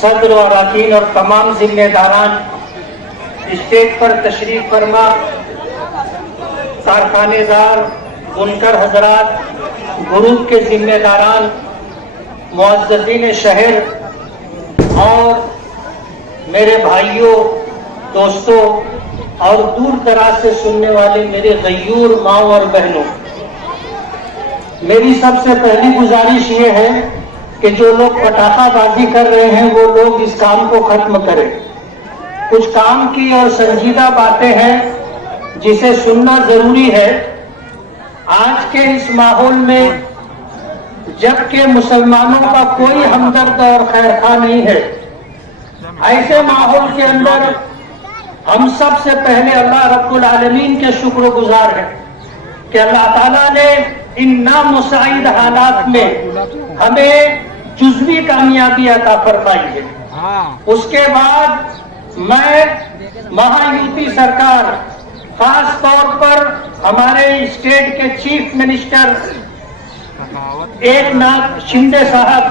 صدر اور اراکین اور تمام ذمہ داران اسٹیج پر تشریف فرما، کارخانے دار، بنکر حضرات، گروپ کے ذمہ داران، معززین شہر اور میرے بھائیوں، دوستوں اور دور دراز سے سننے والے میرے غیور ماؤں اور بہنوں، میری سب سے پہلی گزارش یہ ہے کہ جو لوگ پٹاخہ بازی کر رہے ہیں وہ لوگ اس کام کو ختم کریں۔ کچھ کام کی اور سنجیدہ باتیں ہیں جسے سننا ضروری ہے۔ آج کے اس ماحول میں جبکہ مسلمانوں کا کوئی ہمدرد اور خیرخواہ نہیں ہے، ایسے ماحول کے اندر ہم سب سے پہلے اللہ رب العالمین کے شکر گزار ہیں کہ اللہ تعالیٰ نے ان نامساعد حالات میں ہمیں جزوی کامیابی عطا فرمائی ہے۔ اس کے بعد میں مہایوتی سرکار، خاص طور پر ہمارے اسٹیٹ کے چیف منسٹر ایک ناتھ شندے صاحب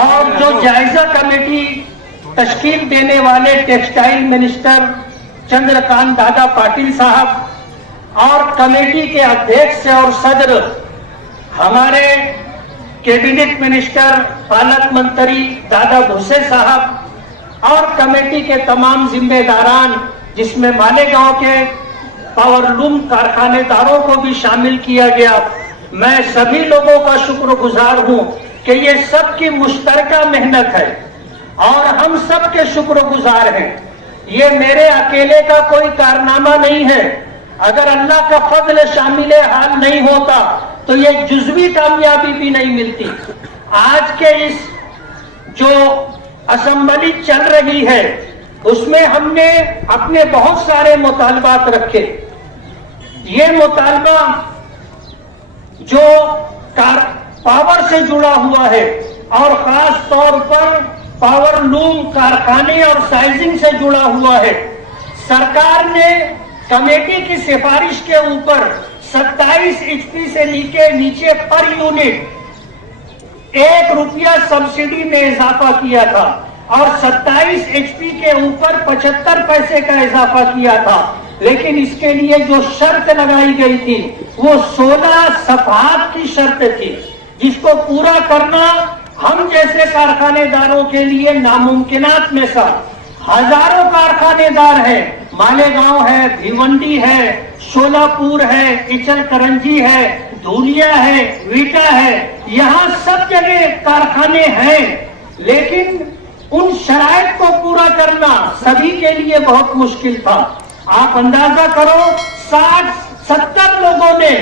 اور جو جائزہ کمیٹی تشکیل دینے والے ٹیکسٹائل منسٹر چندرکانت دادا پاٹل صاحب اور کمیٹی کے ادھیکش اور صدر ہمارے کیبنٹ منسٹر پالک منتری دادا بھوسے صاحب اور کمیٹی کے تمام ذمہ داران، جس میں مالیگاؤں کے پاور لوم کارخانے داروں کو بھی شامل کیا گیا، میں سبھی لوگوں کا شکر گزار ہوں کہ یہ سب کی مشترکہ محنت ہے اور ہم سب کے شکر گزار ہیں۔ یہ میرے اکیلے کا کوئی کارنامہ نہیں ہے۔ اگر اللہ کا فضل شامل حال نہیں ہوتا تو یہ جزوی کامیابی بھی نہیں ملتی۔ آج کے اس جو اسمبلی چل رہی ہے اس میں ہم نے اپنے بہت سارے مطالبات رکھے۔ یہ مطالبہ جو پاور سے جڑا ہوا ہے اور خاص طور پر پاور لوم کارخانے اور سائزنگ سے جڑا ہوا ہے، سرکار نے کمیٹی کی سفارش کے اوپر 27 HP سے نیچے پر یونٹ 1 روپیہ سبسڈی میں اضافہ کیا تھا اور 27 HP کے اوپر 75 پیسے کا اضافہ کیا تھا، لیکن اس کے لیے جو شرط لگائی گئی تھی وہ 16 صفحات کی شرط تھی، جس کو پورا کرنا ہم جیسے کارخانے داروں کے لیے ناممکنات میں سے۔ ہزاروں کارخانے دار ہیں، مالیگاؤں ہے، بھیونڈی ہے، شولاپور ہے، اچل کرنجی ہے، دھولیا ہے، ویٹا ہے، یہاں سب جگہ کارخانے ہیں، لیکن ان شرائط کو پورا کرنا سبھی کے لیے بہت مشکل تھا۔ آپ اندازہ کرو 60-70 لوگوں نے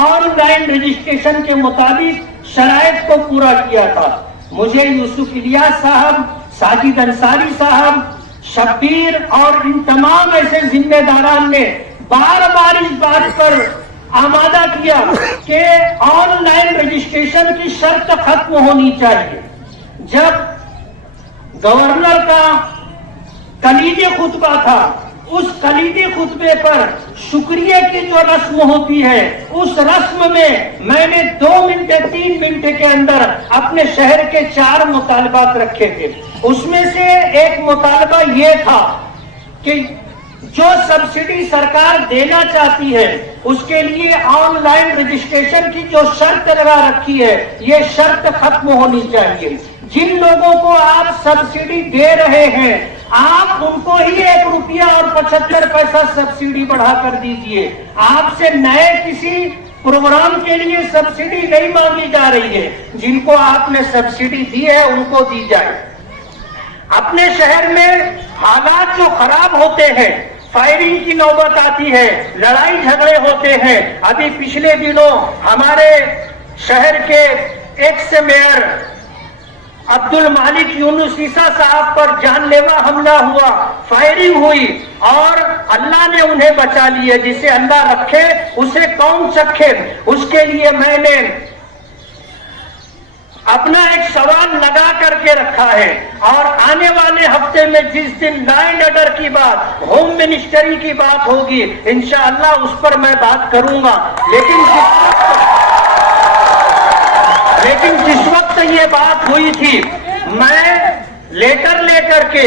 آن لائن رجسٹریشن کے مطابق شرائط کو پورا کیا تھا۔ مجھے یوسف الیاس صاحب، ساجد انصاری صاحب، شبیر اور ان تمام ایسے ذمہ داران نے بار بار اس بات پر آمادہ کیا کہ آن لائن رجسٹریشن کی شرط ختم ہونی چاہیے۔ جب گورنر کا کلیدی خطبہ تھا، اس کلیدی خطبے پر شکریہ کی جو رسم ہوتی ہے، اس رسم میں میں نے 2 منٹ 3 منٹ کے اندر اپنے شہر کے 4 مطالبات رکھے تھے۔ اس میں سے ایک مطالبہ یہ تھا کہ جو سبسڈی سرکار دینا چاہتی ہے اس کے لیے آن لائن رجسٹریشن کی جو شرط لگا رکھی ہے، یہ شرط ختم ہونی چاہیے۔ جن لوگوں کو آپ سبسڈی دے رہے ہیں آپ ان کو ہی 1 روپیہ اور 75 پیسہ سبسڈی بڑھا کر دیجئے۔ آپ سے نئے کسی پروگرام کے لیے سبسڈی نہیں مانگی جا رہی ہے، جن کو آپ نے سبسڈی دی ہے ان کو دی جائے۔ اپنے شہر میں حالات جو خراب ہوتے ہیں، فائرنگ کی نوبت آتی ہے، لڑائی جھگڑے ہوتے ہیں۔ ابھی پچھلے دنوں ہمارے شہر کے ایکس میئر عبد المالک یونس عیسیٰ صاحب پر جان لیوا حملہ ہوا، فائرنگ ہوئی اور اللہ نے انہیں بچا لیے۔ جسے اللہ رکھے اسے کون چکھے، اس کے لیے میں نے اپنا ایک سوال لگا کر کے رکھا ہے، اور آنے والے ہفتے میں جس دن لا اینڈ آرڈر کی بات، ہوم منسٹری کی بات ہوگی، انشاءاللہ اس پر میں بات کروں گا۔ لیکن جس وقت سے یہ بات ہوئی تھی، میں لیٹر لے کر کے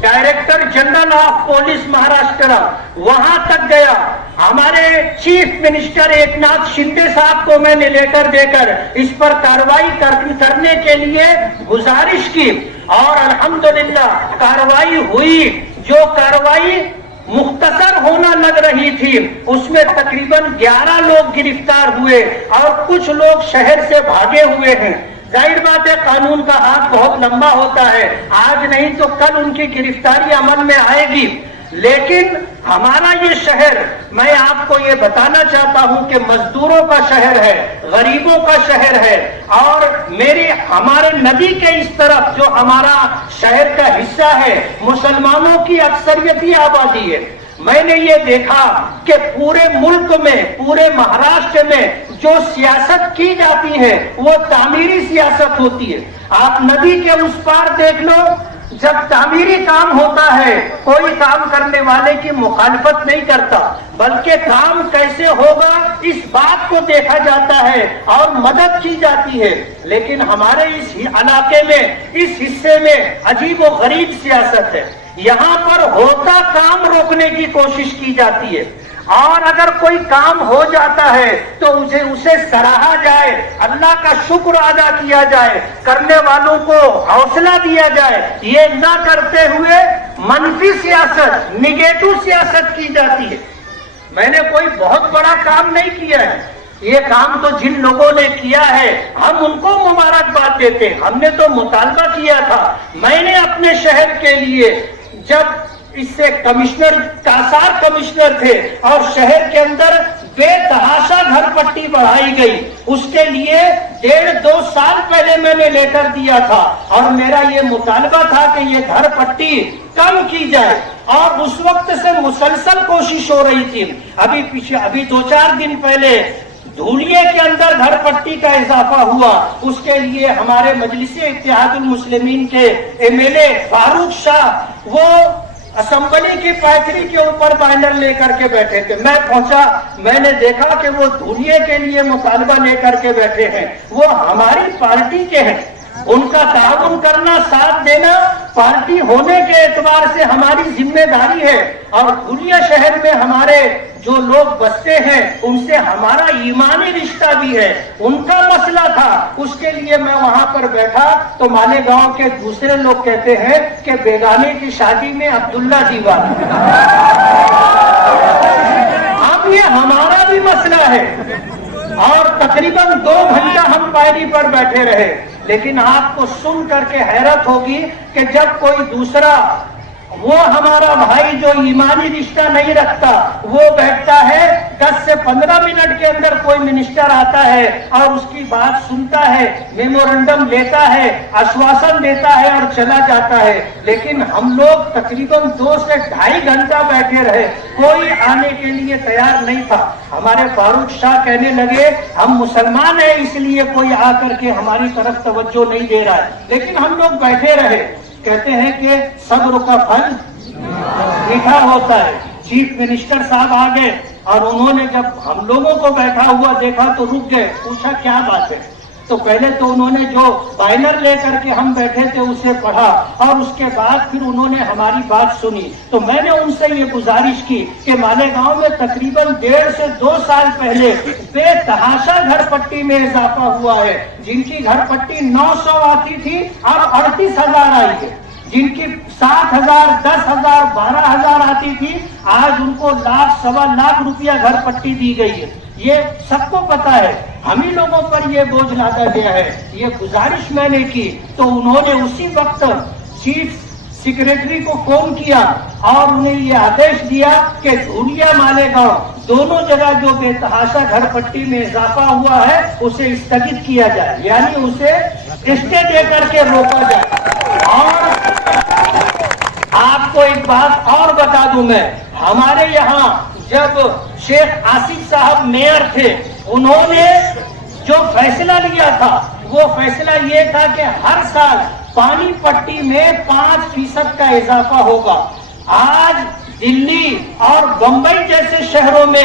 director general of police Maharashtra وہاں تک گیا، ہمارے چیف منسٹر ایک ناتھ شندے صاحب کو میں نے لیٹر دے کر اس پر کارروائی کرنے کے لیے گزارش کی، اور الحمدللہ کارروائی ہوئی۔ جو کارروائی مختصر ہونا لگ رہی تھی اس میں تقریباً 11 لوگ گرفتار ہوئے اور کچھ لوگ شہر سے بھاگے ہوئے ہیں۔ ظاہر بات ہے قانون کا ہاتھ بہت لمبا ہوتا ہے، آج نہیں تو کل ان کی گرفتاری عمل میں آئے گی، لیکن ہمارا یہ شہر، میں آپ کو یہ بتانا چاہتا ہوں کہ مزدوروں کا شہر ہے، غریبوں کا شہر ہے، اور ہمارے نبی کے اس طرف جو ہمارا شہر کا حصہ ہے مسلمانوں کی اکثریتی آبادی ہے۔ میں نے یہ دیکھا کہ پورے ملک میں، پورے مہاراشٹر میں جو سیاست کی جاتی ہے وہ تعمیری سیاست ہوتی ہے۔ آپ ندی کے اس پار دیکھ لو، جب تعمیری کام ہوتا ہے کوئی کام کرنے والے کی مخالفت نہیں کرتا، بلکہ کام کیسے ہوگا اس بات کو دیکھا جاتا ہے اور مدد کی جاتی ہے۔ لیکن ہمارے اس علاقے میں، اس حصے میں عجیب و غریب سیاست ہے، یہاں پر ہوتا کام روکنے کی کوشش کی جاتی ہے، اور اگر کوئی کام ہو جاتا ہے تو اسے سراہا جائے، اللہ کا شکر ادا کیا جائے، کرنے والوں کو حوصلہ دیا جائے۔ یہ نہ کرتے ہوئے منفی سیاست، نیگیٹو سیاست کی جاتی ہے۔ میں نے کوئی بہت بڑا کام نہیں کیا ہے، یہ کام تو جن لوگوں نے کیا ہے ہم ان کو مبارکباد دیتے ہیں۔ ہم نے تو مطالبہ کیا تھا، میں نے اپنے شہر کے لیے، جب اس سے کمشنر کاسار کمشنر تھے اور شہر کے اندر بے تحاشا گھر پٹی بڑھائی گئی، اس کے لیے 1.5-2 سال پہلے میں نے لیٹر دیا تھا، اور میرا یہ مطالبہ تھا کہ یہ گھر پٹی کم کی جائے، اور اس وقت سے مسلسل کوشش ہو رہی تھی۔ ابھی 2-4 دن پہلے دھولیے کے اندر گھر پٹی کا اضافہ ہوا، اس کے لیے ہمارے مجلس اتحاد المسلمین کے MLA فاروق شاہ وہ اسمبلی کی پائکری کے اوپر بینر لے کر کے بیٹھے تھے۔ میں پہنچا، میں نے دیکھا کہ وہ دھولیے کے لیے مطالبہ لے کر کے بیٹھے ہیں، وہ ہماری پارٹی کے ہیں، ان کا تعاون کرنا، ساتھ دینا پارٹی ہونے کے اعتبار سے ہماری ذمہ داری ہے، اور دھولیے شہر میں ہمارے جو لوگ بستے ہیں ان سے ہمارا ایمانی رشتہ بھی ہے، ان کا مسئلہ تھا، اس کے لیے میں وہاں پر بیٹھا تو مالیگاؤں کے دوسرے لوگ کہتے ہیں کہ بیگانے کی شادی میں عبداللہ دیوانہ۔ اب یہ ہمارا بھی مسئلہ ہے، اور تقریباً 2 گھنٹہ ہم پائری پر بیٹھے رہے، لیکن آپ کو سن کر کے حیرت ہوگی کہ جب کوئی دوسرا، وہ ہمارا بھائی جو ایمانی رشتہ نہیں رکھتا، وہ بیٹھتا ہے 10 سے 15 منٹ کے اندر کوئی منسٹر آتا ہے اور اس کی بات سنتا ہے، میمورنڈم لیتا ہے، آشواسن دیتا ہے اور چلا جاتا ہے، لیکن ہم لوگ تقریباً 2 سے 2.5 گھنٹہ بیٹھے رہے، کوئی آنے کے لیے تیار نہیں تھا۔ ہمارے فاروق شاہ کہنے لگے ہم مسلمان ہیں اس لیے کوئی آ کر کے ہماری طرف توجہ نہیں دے رہا ہے، لیکن ہم لوگ بیٹھے رہے۔ کہتے ہیں کہ صبر کا پھل میٹھا ہوتا ہے۔ چیف منسٹر صاحب آ گئے اور انہوں نے جب ہم لوگوں کو بیٹھا ہوا دیکھا تو رک گئے، پوچھا کیا بات ہے؟ تو پہلے تو انہوں نے جو بینر لے کر کے ہم بیٹھے تھے اسے پڑھا، اور اس کے بعد پھر انہوں نے ہماری بات سنی۔ تو میں نے ان سے یہ گزارش کی کہ مالیگاؤں میں تقریباً 1.5 سے 2 سال پہلے بے تحاشا گھر پٹی میں اضافہ ہوا ہے، جن کی گھر پٹی 900 آتی تھی اب 38,000 آئی ہے، جن کی 7,000 10,000 12,000 آتی تھی آج ان کو 1,00,000-1.25 لاکھ روپیہ گھر پٹی دی گئی ہے۔ یہ سب کو پتا ہے، ہم ہی لوگوں پر یہ بوجھ لادا گیا ہے۔ یہ گزارش میں نے کی تو انہوں نے اسی وقت چیف سیکریٹری کو فون کیا اور انہیں یہ آدیش دیا کہ دھولیا مالیگاؤں دونوں جگہ جو بے تحاشا گھر پٹی میں اضافہ ہوا ہے اسے استگت کیا جائے، یعنی اسے اسٹے دے کر کے روکا جائے۔ اور آپ کو ایک بات اور بتا دوں میں، ہمارے یہاں جب شیخ آصف صاحب میئر تھے، انہوں نے جو فیصلہ لیا تھا وہ فیصلہ یہ تھا کہ ہر سال پانی پٹی میں 5% کا اضافہ ہوگا۔ آج دلی اور بمبئی جیسے شہروں میں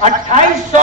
2800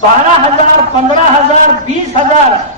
12,000, 15,000, 20,000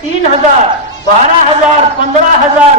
3,000, 12,000, 15,000,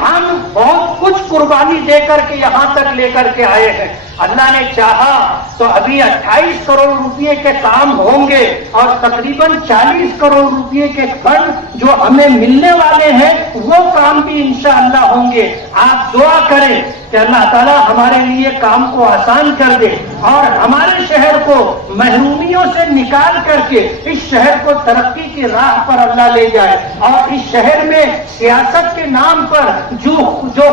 ہم بہت کچھ قربانی دے کر کے یہاں تک لے کر کے آئے ہیں. اللہ نے چاہا تو ابھی 28 کروڑ روپے کے کام ہوں گے اور تقریباً 40 کروڑ روپے کے فنڈ جو ہمیں ملنے والے ہیں وہ کام بھی انشاءاللہ ہوں گے. آپ دعا کریں کہ اللہ تعالیٰ ہمارے لیے کام کو آسان کر دے اور ہمارے شہر کو محرومیوں سے نکال کر کے اس شہر کو ترقی کی راہ پر اللہ لے جائے. اور اس شہر میں سیاست کے نام پر جو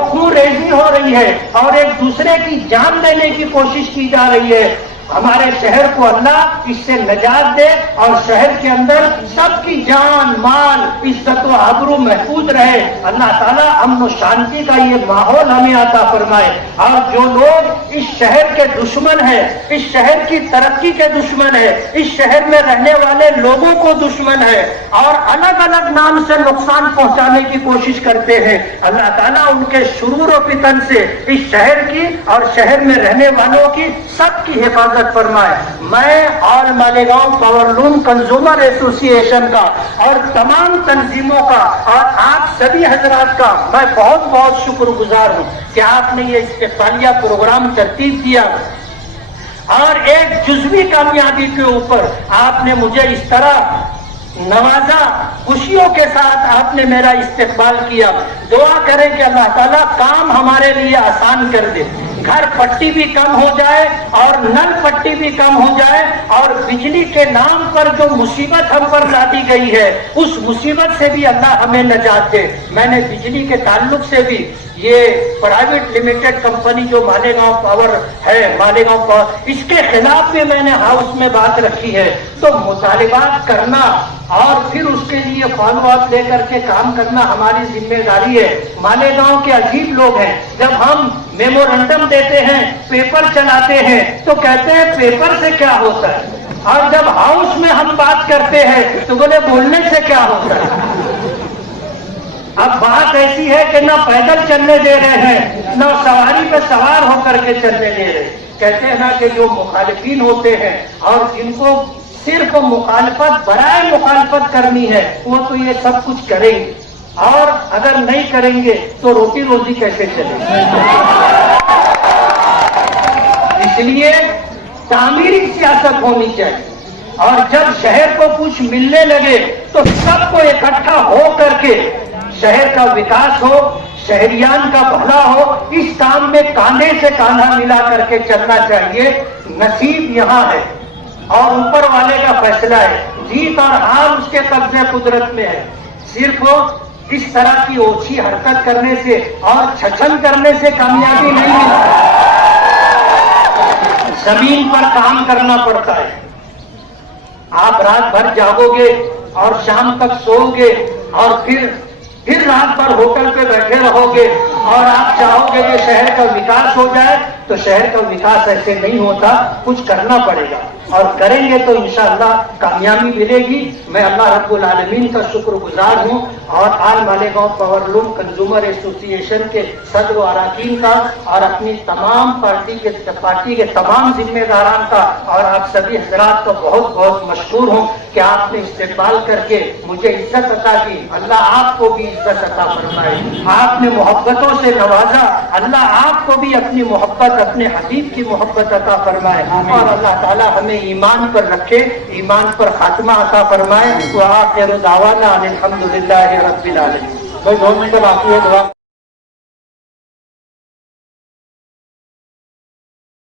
خون ریزی ہو رہی ہے اور ایک دوسرے کی جان لینے کی کوشش کی جا رہی ہے، ہمارے شہر کو اللہ اس سے نجات دے اور شہر کے اندر سب کی جان مال عزت و آبرو محفوظ رہے. اللہ تعالیٰ امن و شانتی کا یہ ماحول ہمیں عطا فرمائے. اور جو لوگ اس شہر کے دشمن ہیں، اس شہر کی ترقی کے دشمن ہیں، اس شہر میں رہنے والے لوگوں کو دشمن ہے اور الگ الگ نام سے نقصان پہنچانے کی کوشش کرتے ہیں، اللہ تعالیٰ ان کے شرور و فتن سے اس شہر کی اور شہر میں رہنے والوں کی سب کی حفاظت فرمائے. میں آل مالیگاؤں پاور لوم کنزیومر ایسوسی ایشن کا اور تمام تنظیموں کا اور آپ سبھی حضرات کا میں بہت بہت شکر گزار ہوں کہ آپ نے یہ استقبالیہ پروگرام ترتیب دیا اور ایک جزوی کامیابی کے اوپر آپ نے مجھے اس طرح نوازا. خوشیوں کے ساتھ آپ نے میرا استقبال کیا. دعا کریں کہ اللہ تعالیٰ کام ہمارے لیے آسان کر دے، گھر پٹی بھی کم ہو جائے اور نل پٹی بھی کم ہو جائے اور بجلی کے نام پر جو مصیبت ہم پر لادی گئی ہے اس مصیبت سے بھی اللہ ہمیں نجات دے. میں نے بجلی کے تعلق سے بھی یہ پرائیویٹ لمیٹڈ کمپنی جو مالیگاؤں پاور ہے، مالیگاؤں پاور، اس کے خلاف بھی میں نے ہاؤس میں بات رکھی ہے. تو مطالبات کرنا اور پھر اس کے لیے فالو اپ لے کر کے کام کرنا ہماری ذمہ داری ہے. مالیگاؤں کے عجیب لوگ ہیں، جب ہم میمورنڈم دیتے ہیں، پیپر چلاتے ہیں تو کہتے ہیں پیپر سے کیا ہوتا ہے، اور جب ہاؤس میں ہم بات کرتے ہیں تو بولے بولنے سے کیا ہوتا ہے. اب بات ایسی ہے کہ نہ پیدل چلنے دے رہے ہیں، نہ سواری پہ سوار ہو کر کے چلنے دے رہے. کہتے ہیں نا کہ جو مخالفین ہوتے ہیں اور جن کو صرف مخالفت برائے مخالفت کرنی ہے وہ تو یہ سب کچھ کریں گے، اور اگر نہیں کریں گے تو روٹی روزی کیسے چلے گی. اس لیے تعمیری سیاست ہونی چاہیے اور جب شہر کو کچھ ملنے لگے تو سب کو اکٹھا ہو کر کے شہر کا وکاس ہو، شہریان کا بھلا ہو، اس کام میں کاندھے سے کاندھا ملا کر کے چلنا چاہیے. نصیب یہاں ہے اور اوپر والے کا فیصلہ ہے. جیت اور ہار اس کے قبضے قدرت میں ہے. صرف اس طرح کی اوچھی حرکت کرنے سے اور چھچن کرنے سے کامیابی نہیں ملتی. زمین پر کام کرنا پڑتا ہے. آپ رات بھر جاگو گے اور شام تک سو گے اور پھر رات بھر ہوٹل پہ بیٹھے رہو گے اور آپ چاہو گے کہ شہر کا وکاس ہو جائے تو شہر کا وکاس ایسے نہیں ہوتا. کچھ کرنا پڑے گا اور کریں گے تو انشاءاللہ کامیابی ملے گی. میں اللہ رب العالمین کا شکر گزار ہوں اور آل مالیگاؤں پاور لوم کنزیومر ایسوسی ایشن کے صدر و اراکین کا اور اپنی تمام پارٹی کے تمام ذمہ داران کا اور آپ سبھی حضرات کا بہت بہت مشکور ہوں کہ آپ نے استقبال کر کے مجھے عزت عطا کی. اللہ آپ کو بھی عزت عطا فرمائے. آپ نے محبتوں سے نوازا، اللہ آپ کو بھی اپنی محبت، اپنے حبیب کی محبت عطا فرمائے. اور اللہ تعالی ہمیں ایمان پر رکھے، ایمان پر خاتمہ عطا فرمائے. وآخر دعوانا ان الحمد للہ رب العالمین. 2 منٹ باقی ہے.